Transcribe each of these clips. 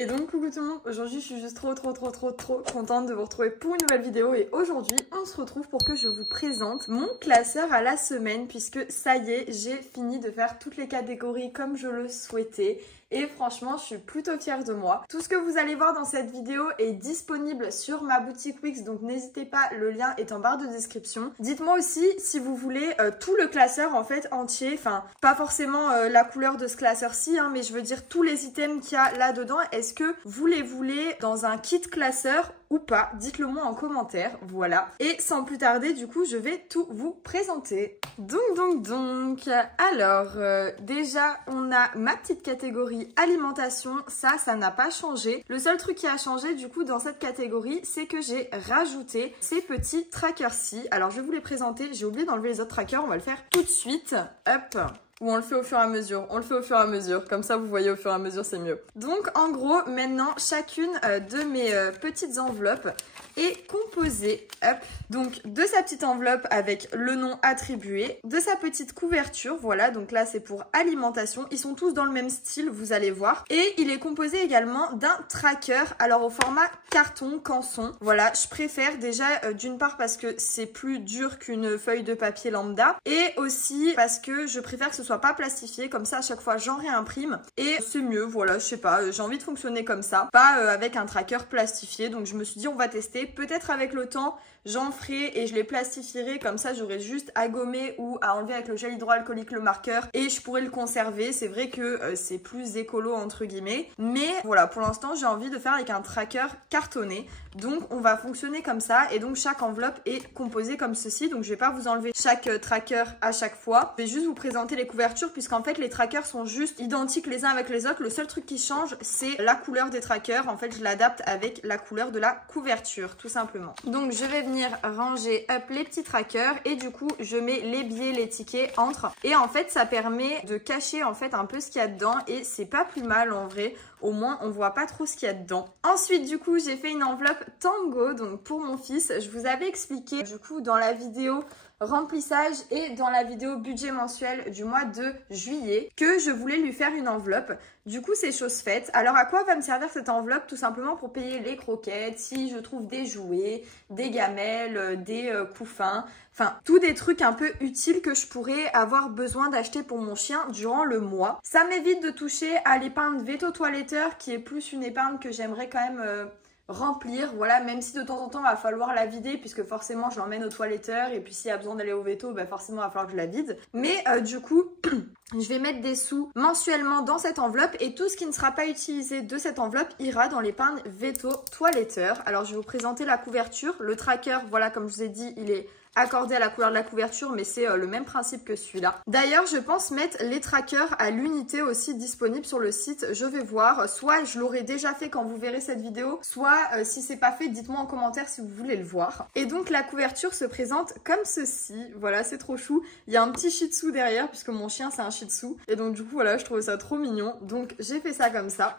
Et donc coucou tout le monde, aujourd'hui je suis juste trop contente de vous retrouver pour une nouvelle vidéo et aujourd'hui on se retrouve pour que je vous présente mon classeur à la semaine puisque ça y est, j'ai fini de faire toutes les catégories comme je le souhaitais. Et franchement, je suis plutôt fière de moi. Tout ce que vous allez voir dans cette vidéo est disponible sur ma boutique Wix, donc n'hésitez pas, le lien est en barre de description. Dites-moi aussi si vous voulez tout le classeur en fait entier, enfin pas forcément la couleur de ce classeur-ci, hein, mais je veux dire tous les items qu'il y a là-dedans. Est-ce que vous les voulez dans un kit classeur ou pas? Dites-le moi en commentaire, voilà. Et sans plus tarder, du coup, je vais tout vous présenter. Donc, alors, déjà, on a ma petite catégorie alimentation, ça n'a pas changé. Le seul truc qui a changé, du coup, dans cette catégorie, c'est que j'ai rajouté ces petits trackers-ci. Alors, je vais vous les présenter, j'ai oublié d'enlever les autres trackers, on va le faire tout de suite. Hop! Ou on le fait au fur et à mesure. On le fait au fur et à mesure. Comme ça, vous voyez au fur et à mesure, c'est mieux. Donc, en gros, maintenant, chacune de mes petites enveloppes est composée, hop, donc de sa petite enveloppe avec le nom attribué, de sa petite couverture, voilà, donc là, c'est pour alimentation. Ils sont tous dans le même style, vous allez voir. Et il est composé également d'un tracker, alors au format carton, canson. Voilà, je préfère déjà, d'une part parce que c'est plus dur qu'une feuille de papier lambda, et aussi parce que je préfère que ce soit pas plastifié, comme ça à chaque fois j'en réimprime et c'est mieux, voilà, je sais pas, j'ai envie de fonctionner comme ça, pas avec un tracker plastifié, donc je me suis dit on va tester, peut-être avec le temps j'en ferai et je les plastifierai, comme ça j'aurai juste à gommer ou à enlever avec le gel hydroalcoolique le marqueur et je pourrai le conserver. C'est vrai que c'est plus écolo entre guillemets, mais voilà, pour l'instant j'ai envie de faire avec un tracker cartonné, donc on va fonctionner comme ça et donc chaque enveloppe est composée comme ceci, donc je vais pas vous enlever chaque tracker à chaque fois, je vais juste vous présenter les couvertures puisqu'en fait les trackers sont juste identiques les uns avec les autres. Le seul truc qui change c'est la couleur des trackers, en fait je l'adapte avec la couleur de la couverture tout simplement. Donc je vais venir ranger hop les petits trackers et du coup je mets les billets, les tickets entre et en fait ça permet de cacher en fait un peu ce qu'il y a dedans et c'est pas plus mal en vrai, au moins on voit pas trop ce qu'il y a dedans. Ensuite du coup j'ai fait une enveloppe Tango donc pour mon fils. Je vous avais expliqué du coup dans la vidéo remplissage et dans la vidéo budget mensuel du mois de juillet que je voulais lui faire une enveloppe. Du coup c'est chose faite. Alors à quoi va me servir cette enveloppe? Tout simplement pour payer les croquettes, si je trouve des jouets, des gamelles, des couffins, enfin tous des trucs un peu utiles que je pourrais avoir besoin d'acheter pour mon chien durant le mois. Ça m'évite de toucher à l'épargne Veto Toiletteur qui est plus une épargne que j'aimerais quand même remplir, voilà, même si de temps en temps il va falloir la vider puisque forcément je l'emmène au toiletteur et puis s'il y a besoin d'aller au veto, bah forcément il va falloir que je la vide. Mais du coup, je vais mettre des sous mensuellement dans cette enveloppe et tout ce qui ne sera pas utilisé de cette enveloppe ira dans l'épargne Veto Toiletteur. Alors je vais vous présenter la couverture. Le tracker, voilà, comme je vous ai dit, il est accordé à la couleur de la couverture, mais c'est le même principe que celui-là. D'ailleurs, je pense mettre les trackers à l'unité aussi disponibles sur le site. Je vais voir, soit je l'aurai déjà fait quand vous verrez cette vidéo, soit si c'est pas fait, dites-moi en commentaire si vous voulez le voir. Et donc la couverture se présente comme ceci. Voilà, c'est trop chou. Il y a un petit shih tzu derrière puisque mon chien c'est un shih tzu. Et donc du coup voilà, je trouvais ça trop mignon. Donc j'ai fait ça comme ça.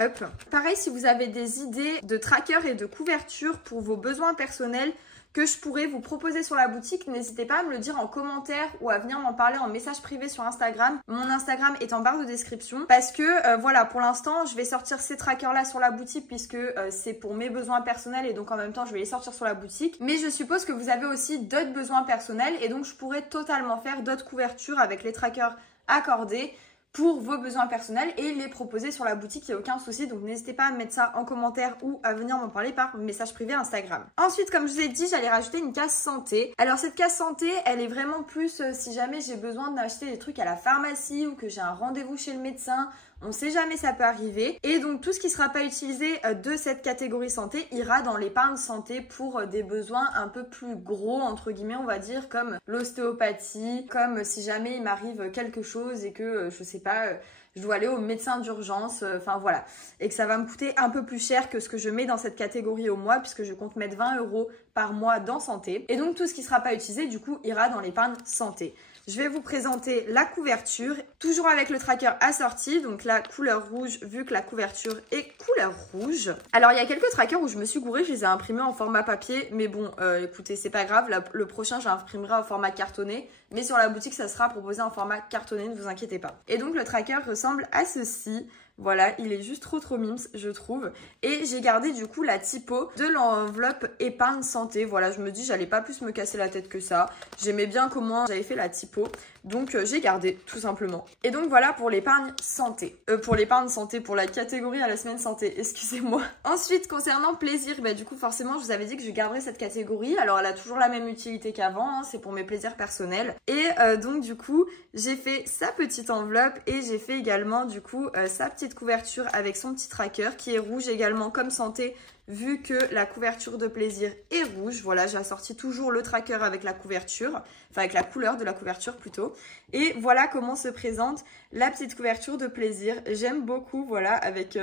Hop. Pareil, si vous avez des idées de trackers et de couverture pour vos besoins personnels que je pourrais vous proposer sur la boutique, n'hésitez pas à me le dire en commentaire ou à venir m'en parler en message privé sur Instagram. Mon Instagram est en barre de description parce que voilà, pour l'instant je vais sortir ces trackers là sur la boutique puisque c'est pour mes besoins personnels et donc en même temps je vais les sortir sur la boutique, mais je suppose que vous avez aussi d'autres besoins personnels et donc je pourrais totalement faire d'autres couvertures avec les trackers accordés pour vos besoins personnels et les proposer sur la boutique, il n'y a aucun souci, donc n'hésitez pas à mettre ça en commentaire ou à venir m'en parler par message privé Instagram. Ensuite, comme je vous ai dit, j'allais rajouter une case santé. Alors cette case santé, elle est vraiment plus si jamais j'ai besoin d'acheter des trucs à la pharmacie ou que j'ai un rendez-vous chez le médecin. On sait jamais, ça peut arriver. Et donc tout ce qui ne sera pas utilisé de cette catégorie santé ira dans l'épargne santé pour des besoins un peu plus gros, entre guillemets, on va dire, comme l'ostéopathie, comme si jamais il m'arrive quelque chose et que, je sais pas, je dois aller au médecin d'urgence, enfin voilà. Et que ça va me coûter un peu plus cher que ce que je mets dans cette catégorie au mois, puisque je compte mettre 20 € par mois dans santé. Et donc tout ce qui ne sera pas utilisé, du coup, ira dans l'épargne santé. Je vais vous présenter la couverture, toujours avec le tracker assorti, donc la couleur rouge, vu que la couverture est couleur rouge. Alors, il y a quelques trackers où je me suis gourée, je les ai imprimés en format papier, mais bon, écoutez, c'est pas grave, le prochain, j'imprimerai en format cartonné, mais sur la boutique, ça sera proposé en format cartonné, ne vous inquiétez pas. Et donc, le tracker ressemble à ceci. Voilà, il est juste trop mimes, je trouve. Et j'ai gardé du coup la typo de l'enveloppe épargne santé. Voilà, je me dis j'allais pas plus me casser la tête que ça. J'aimais bien comment j'avais fait la typo. Donc j'ai gardé tout simplement. Et donc voilà pour l'épargne santé. Pour la catégorie à la semaine santé, excusez-moi. Ensuite concernant plaisir, bah du coup forcément je vous avais dit que je garderais cette catégorie. Alors elle a toujours la même utilité qu'avant, hein, c'est pour mes plaisirs personnels. Et donc du coup j'ai fait sa petite enveloppe et j'ai fait également du coup sa petite couverture avec son petit tracker qui est rouge également comme santé. Vu que la couverture de plaisir est rouge, voilà, j'ai assorti toujours le tracker avec la couverture, enfin avec la couleur de la couverture plutôt. Et voilà comment se présente la petite couverture de plaisir. J'aime beaucoup, voilà, avec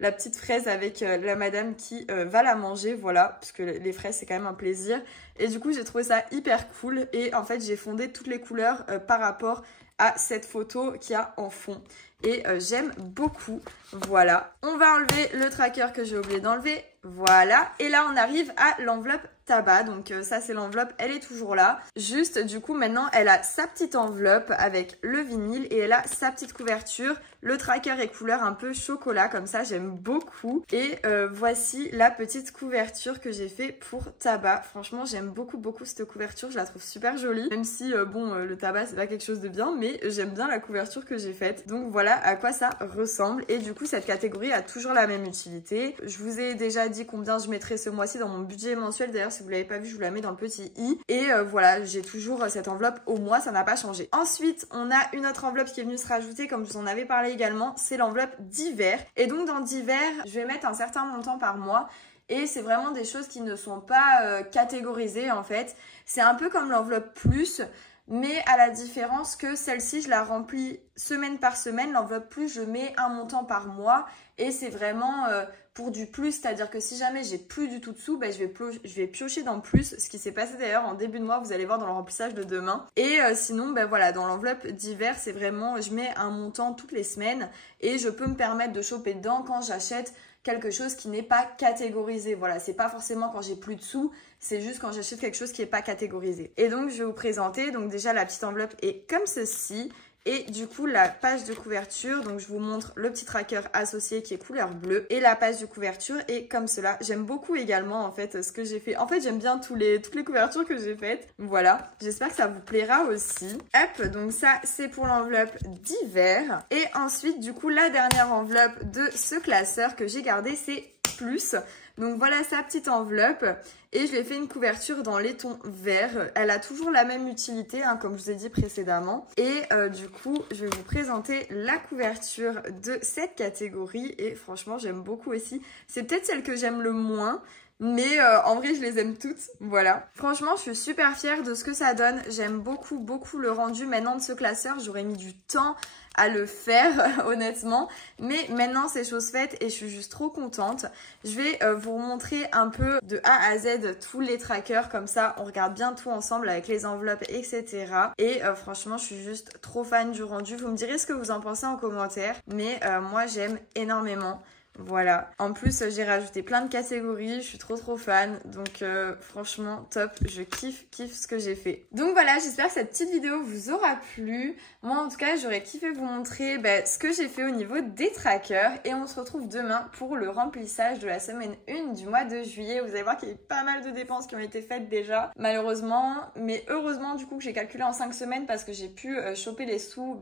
la petite fraise avec la madame qui va la manger, voilà, parce que les fraises c'est quand même un plaisir. Et du coup j'ai trouvé ça hyper cool et en fait j'ai fondé toutes les couleurs par rapport à cette photo qu'il y a en fond. Et j'aime beaucoup, voilà. On va enlever le tracker que j'ai oublié d'enlever, voilà. Et là on arrive à l'enveloppe tabac, donc ça c'est l'enveloppe, elle est toujours là. Juste du coup maintenant elle a sa petite enveloppe avec le vinyle et elle a sa petite couverture. Le tracker est couleur un peu chocolat comme ça, j'aime beaucoup. Et voici la petite couverture que j'ai fait pour tabac. Franchement j'aime beaucoup cette couverture, je la trouve super jolie. Même si le tabac c'est pas quelque chose de bien, mais j'aime bien la couverture que j'ai faite. Donc voilà à quoi ça ressemble. Et du coup cette catégorie a toujours la même utilité. Je vous ai déjà dit combien je mettrais ce mois-ci dans mon budget mensuel. D'ailleurs si vous l'avez pas vu je vous la mets dans le petit i. Et voilà j'ai toujours cette enveloppe au mois, ça n'a pas changé. Ensuite on a une autre enveloppe qui est venue se rajouter comme je vous en avais parlé également, c'est l'enveloppe d'hiver. Et donc dans d'hiver je vais mettre un certain montant par mois. Et c'est vraiment des choses qui ne sont pas catégorisées en fait. C'est un peu comme l'enveloppe plus, mais à la différence que celle-ci, je la remplis semaine par semaine. L'enveloppe plus, je mets un montant par mois. Et c'est vraiment pour du plus, c'est-à-dire que si jamais j'ai plus du tout de sous, ben, je vais piocher dans plus. Ce qui s'est passé d'ailleurs en début de mois, vous allez voir dans le remplissage de demain. Et sinon, ben voilà, dans l'enveloppe d'hiver, c'est vraiment, je mets un montant toutes les semaines. Et je peux me permettre de choper dedans quand j'achète quelque chose qui n'est pas catégorisé. Voilà, c'est pas forcément quand j'ai plus de sous, c'est juste quand j'achète quelque chose qui n'est pas catégorisé. Et donc, je vais vous présenter, donc déjà la petite enveloppe est comme ceci. Et du coup, la page de couverture, donc je vous montre le petit tracker associé qui est couleur bleue. Et la page de couverture est comme cela. J'aime beaucoup également en fait ce que j'ai fait. En fait, j'aime bien toutes les couvertures que j'ai faites. Voilà, j'espère que ça vous plaira aussi. Hop, donc ça c'est pour l'enveloppe d'hiver. Et ensuite, du coup, la dernière enveloppe de ce classeur que j'ai gardé, c'est plus. Donc voilà sa petite enveloppe et je lui ai fait une couverture dans laiton vert. Elle a toujours la même utilité hein, comme je vous ai dit précédemment. Et du coup je vais vous présenter la couverture de cette catégorie et franchement j'aime beaucoup aussi. C'est peut-être celle que j'aime le moins. Mais en vrai je les aime toutes, voilà. Franchement je suis super fière de ce que ça donne. J'aime beaucoup le rendu maintenant de ce classeur. J'aurais mis du temps à le faire honnêtement, mais maintenant c'est chose faite et je suis juste trop contente. Je vais vous montrer un peu de A à Z tous les trackers, comme ça on regarde bien tout ensemble avec les enveloppes etc. Et franchement je suis juste trop fan du rendu. Vous me direz ce que vous en pensez en commentaire, mais moi j'aime énormément. Voilà, en plus j'ai rajouté plein de catégories, je suis trop fan, donc franchement top, je kiffe ce que j'ai fait. Donc voilà, j'espère que cette petite vidéo vous aura plu. Moi en tout cas j'aurais kiffé vous montrer ce que j'ai fait au niveau des trackers et on se retrouve demain pour le remplissage de la semaine 1 du mois de juillet. Vous allez voir qu'il y a eu pas mal de dépenses qui ont été faites déjà, malheureusement, mais heureusement du coup que j'ai calculé en 5 semaines parce que j'ai pu choper les sous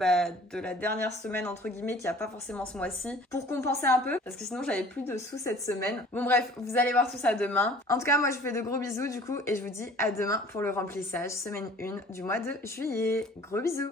de la dernière semaine entre guillemets qui n'y a pas forcément ce mois-ci pour compenser un peu parce que sinon j'avais plus de sous cette semaine. Bon bref, vous allez voir tout ça demain. En tout cas moi je vous fais de gros bisous du coup et je vous dis à demain pour le remplissage semaine 1 du mois de juillet. Gros bisous.